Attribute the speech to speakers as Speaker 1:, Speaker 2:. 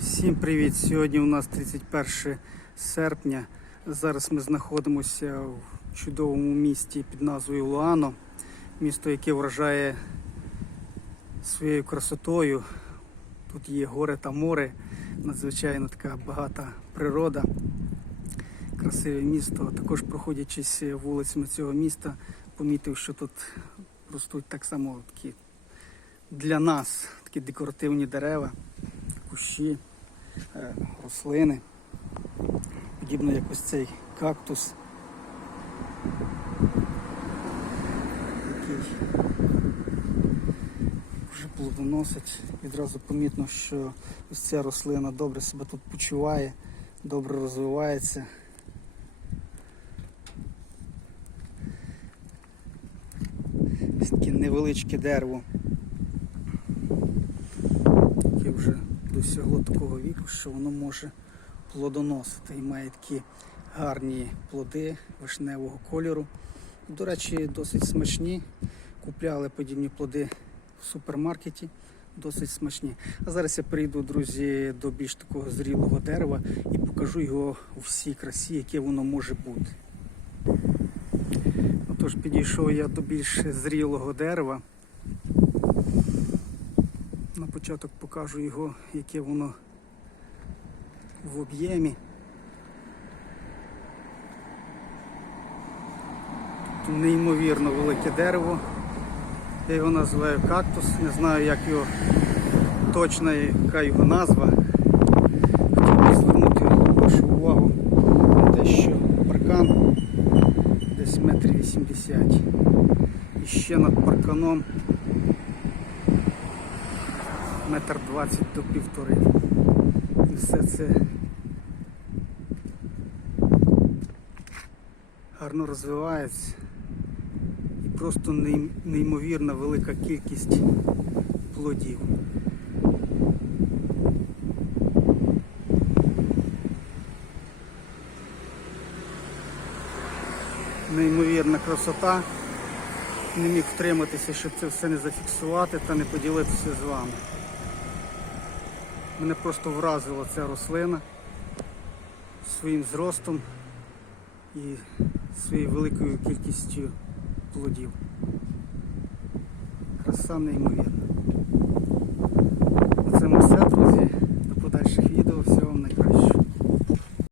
Speaker 1: Всім привіт! Сьогодні у нас 31 серпня. Зараз ми знаходимося в чудовому місті під назвою Луано. Місто, яке вражає своєю красотою. Тут є гори та море, надзвичайно така багата природа, красиве місто. Також проходячись вулицями цього міста, помітив, що тут ростуть так само такі для нас такі декоративні дерева, кущі, е, рослини, подібно як ось цей кактус, який вже плодоносить. Відразу помітно, що ось ця рослина добре себе тут почуває, добре розвивається. Таке невеличке дерево яке вже досягло такого віку, що воно може плодоносити і має такі гарні плоди вишневого кольору. До речі, досить смачні. Купляли подібні плоди в супермаркеті. Досить смачні. А зараз я прийду, друзі, до більш такого зрілого дерева і покажу його у всій красі, яке воно може бути. Отож, підійшов я до більш зрілого дерева. На початок покажу його, яке воно в об'ємі. Тут неймовірно велике дерево. Я його називаю кактус, не знаю, як його точна, яка його назва. Хотів би звернути вашу увагу на те, що паркан десь метр вісімдесят. І ще над парканом метр двадцять до півтори. І все це гарно розвивається. І просто неймовірна велика кількість плодів. Неймовірна красота. Не міг втриматися, щоб це все не зафіксувати та не поділитися з вами. Мене просто вразила ця рослина своїм зростом і своєю великою кількістю плодів. Краса неймовірна. Це друзі.